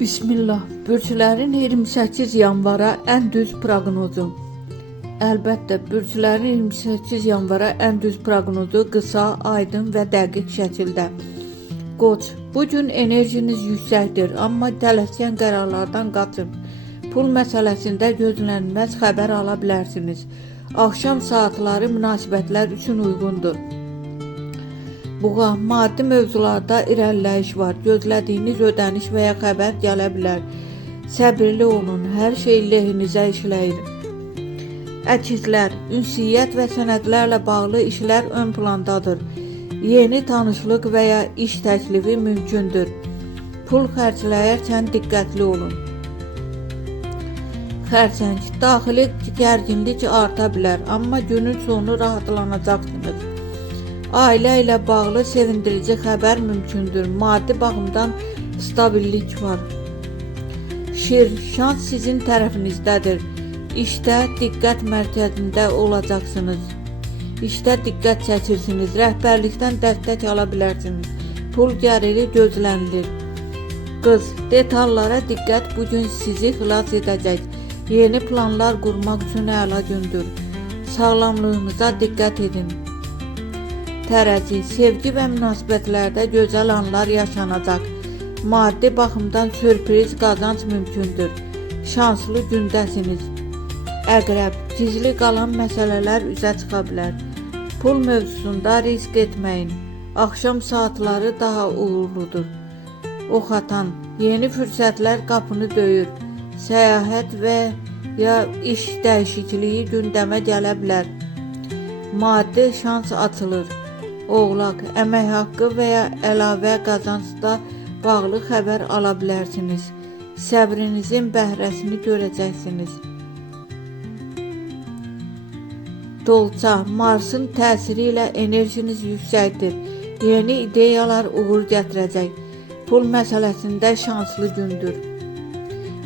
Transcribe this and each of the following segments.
Bismillah, bürclərin 28 yanvara ən düz proqnozu. Əlbəttə, bürclərin 28 yanvara ən düz proqnozu qısa, aydın və dəqiq şəkildə. Qoç, bugün enerjiniz yüksəkdir, amma tələskən qərarlardan qaçın. Pul məsələsində gözlənilməz xəbər ala bilərsiniz. Axşam saatları münasibətlər üçün uyğundur. Buğa, maddi mövzularda irəliləyiş var. Gözlədiyiniz ödəniş və ya xəbər gələ bilər. Səbirli olun, hər şey lehinizə işləyir. Əkizlər, ünsiyyət və sənədlərlə bağlı işlər ön plandadır. Yeni tanışlıq və ya iş təklifi mümkündür. Pul xərcləyərkən diqqətli olun. Xərçəng, daxili gərginlik arta bilər, amma günün sonu rahatlanacaqsınız. Ailə ilə bağlı sevindirici xəbər mümkündür. Maddi baxımdan stabillik var. Şir, şans sizin tərəfinizdədir. İşdə diqqət mərkəzində olacaqsınız. İşdə diqqət çəkirsiniz. Rəhbərlikdən dəstək ala bilərsiniz. Pul gəliri gözlənilir. Qız, detallara diqqət bugün sizi xilas edəcək. Yeni planlar qurmaq üçün əla gündür. Sağlamlığınıza diqqət edin. Tərəzi, sevgi və münasibətlərdə gözəl anlar yaşanacaq. Maddi baxımdan sürpriz qazanc mümkündür. Şanslı gündəsiniz. Əqrəb, gizli qalan məsələlər üzə çıxa bilər. Pul mövzusunda risk etməyin. Axşam saatları daha uğurludur. Ox atan, yeni fürsətlər qapını döyür. Səyahət və ya iş dəyişikliyi gündəmə gələ bilər. Maddi şans açılır. Oğlaq, əmək haqqı və ya əlavə qazancda bağlı xəbər ala bilərsiniz. Səbrinizin bəhrəsini görəcəksiniz. Dolça, Marsın təsiri ilə enerjiniz yüksəkdir. Yeni ideyalar uğur gətirəcək. Pul məsələsində şanslı gündür.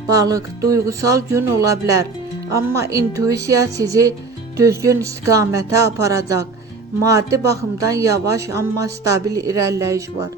Balıq, duyğusal gün ola bilər, amma intuisiya sizi düzgün istiqamətə aparacaq. Maddi baxımdan yavaş, amma stabil irəliləyiş var.